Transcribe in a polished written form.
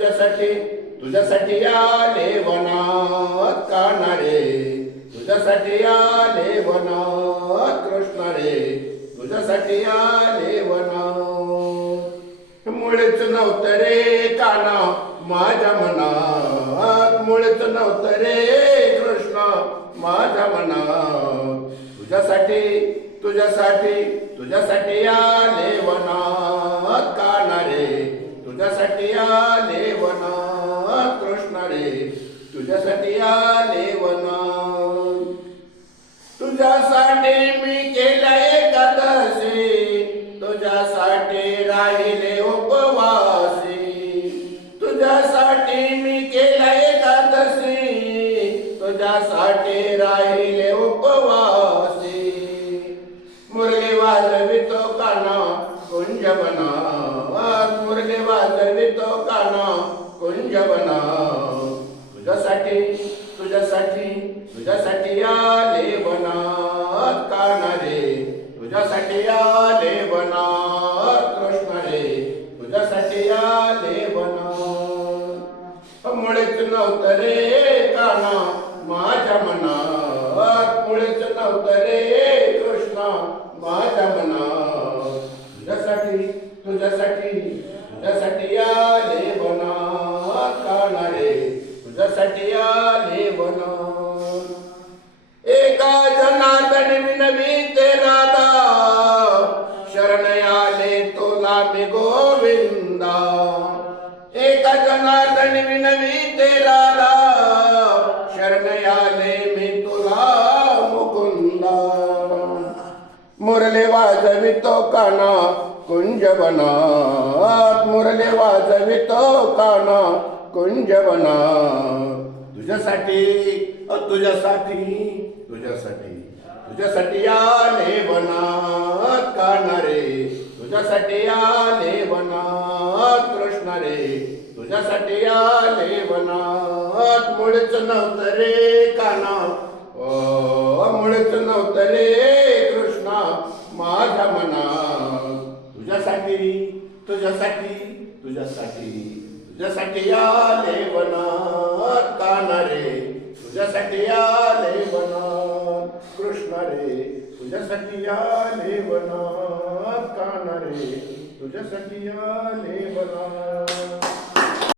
तुझ्यासाठी तुझ्यासाठी आले वनात कान्हा रे, तुझ्यासाठी आले वनात कृष्ण रे, तुझ्यासाठी आले वनात. मुळेच नव्हतं रे कान्हा माझ्या मनात, मुळेच नव्हतं रे कृष्ण माझ्या मनात. तुझ्यासाठी तुझ्यासाठी तुझ्यासाठी आले वनात कान्हा रे, तुझ्यासाठी आले वनात कृष्ण रे, तुझ्यासाठी आले वनात. तुझ्यासाठी मी केलं एकादशी, तुझ्यासाठी राहिले उपवासी. तुझ्यासाठी मी केलं एकादशी, तुझ्यासाठी राहिले उपवासी. मुरली वाजवितो कान्हा कुंजवनात, मुरली वाजवितो कान्हा कुंजवनात. तुझ्यासाठी तुझ्यासाठी तुझ्यासाठी आले वनात कान्हा रे, तुझ्यासाठी आले वनात कृष्ण रे, तुझ्यासाठी आले वनात. मुळेच नव्हतं रे कान्हा माझ्या मनात, मुळेच नव्हतं रे कृष्ण माझ्या मनात. तुझ्यासाठी तुझ्यासाठी तुझ्यासाठी आले वनात कान्हा रे, तुझ्यासाठी आले वनात. एका जनार्दन विनविते राधा, शरण आले तुला मी गोविंदा. एका जनार्दन विनविते राधा, शरण आले मी तुला मुकुंदा. मुरली वाजवितो कान्हा कुंजवनात, मुरली वाजवितो कान्हा कुंजवनात. तुझ्यासाठी तुझ्यासाठी तुझ्यासाठी तुझ्यासाठी आले वनात कान्हा रे, तुझ्यासाठी आले वनात कृष्ण रे, तुझ्यासाठी आले वनात. मुळेच नव्हतं रे कान्हा, मुळेच नव्हतं रे कृष्ण माझ्या मनात. तुझ्यासाठी तुझ्यासाठी तुझ्यासाठी तुझ्यासाठी आले वनात कान्हा रे, तुझ्यासाठी आले वनात कृष्ण रे, तुझ्यासाठी आले वनात कान्हा रे, तुझ्यासाठी आले वनात.